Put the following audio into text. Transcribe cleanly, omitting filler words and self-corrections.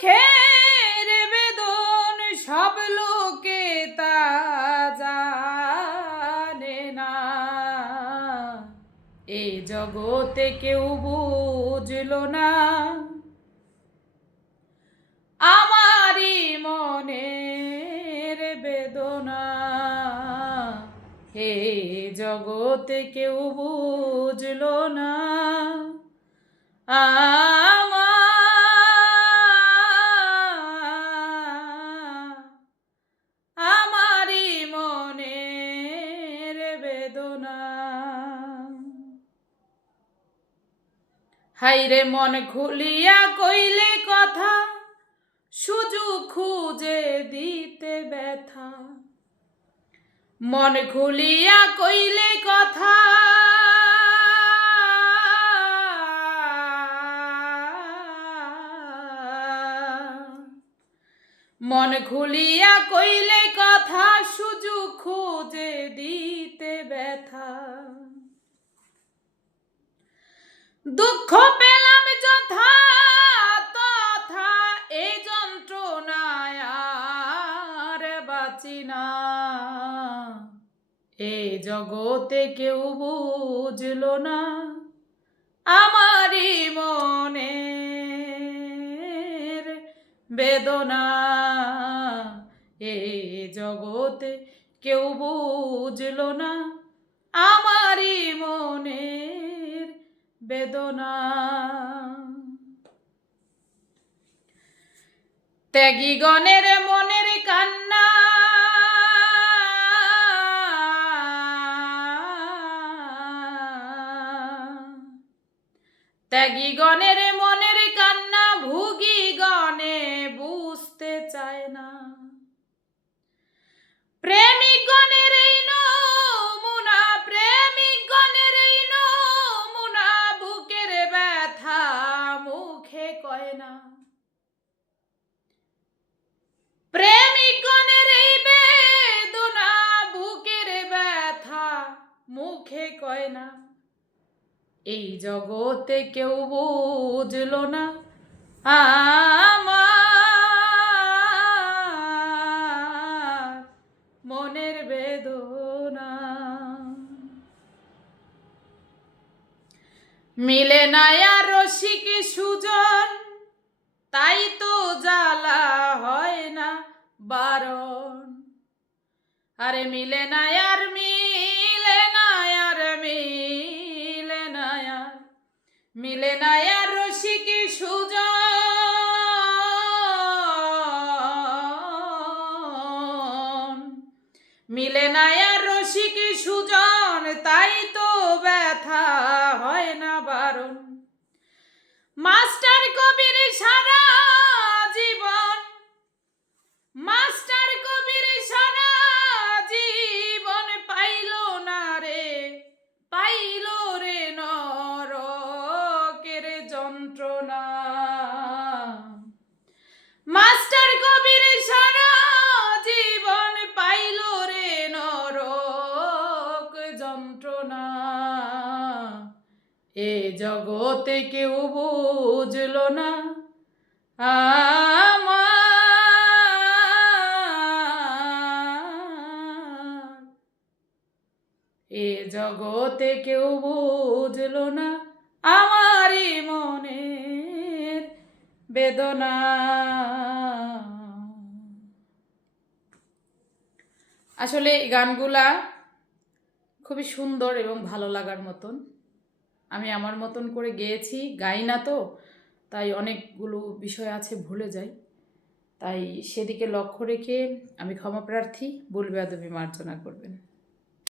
দুঃখের বেদন সব লোকে তা জানে না, এ জগতে কেউ বুঝলো না আমারই মনের বেদনা। হে জগতে কেউ বুঝলো না আমারই মনের বেদনা। হাইরে মন খুলিয়া কইলে কথা, সুযোগ খুঁজে দিতে ব্যথা। মন খুলিয়া কইলে কথা, মন খুলিয়া কইলে কথা, সুযোগ খুঁজে দিতে ব্যথা। দুঃখ পেলাম যথা তথা, এই যন্ত্রণায় আর বাঁচি না। এ জগতে কেউ বুঝলো না আমারই মনের বেদনা। এ জগতে কেউ বুঝলো না আমারই মনের বেদনা। ত্যাগী গণের মনের কান্না, ত্যাগী গণের মনের কান্না, ভুগি গণে বুঝতে চায় না। প্রেমিক গণের এই নমুনা, প্রেমিক গণের এই নমুনা, বুকের ব্যথা মুখে কয় না। প্রেমিক গণের এই বেদনা, বুকের ব্যথা মুখে কয় না। এই জগতে কেউ বুঝলো না আমার মনের বেদনা। মিলে না আর রসিক সুজন, তাই তো জ্বালা হয় না বারণ। আরে মিলে না আর, মিলে না আর, মিলে না আর, মিলে না আর রসিক সুজন, মিলে না আর রসিক সুজন, তাই তো ব্যথা হয় না বারণ। মাস্টার কবির সারা জীবন, মাস্টার কবির সারা জীবন পাইল না রে, পাইল রে নরকের যন্ত্রণা। মাস্টার কবির সারা জীবন পাইল রে নরক যন্ত্রণা। এ জগতে কেউ বুঝলো না আমার, এ জগতে কেউ বুঝলো না আমারই মনের বেদনা। আসলে এই গানগুলা খুবই সুন্দর এবং ভালো লাগার মতন। আমি আমার মতন করে গেয়েছি, গাই না তো, তাই অনেকগুলো বিষয় আছে ভুলে যাই। তাই সেদিকে লক্ষ্য রেখে আমি ক্ষমাপ্রার্থী, ভুল বেয়াদবি মার্জনা করবেন।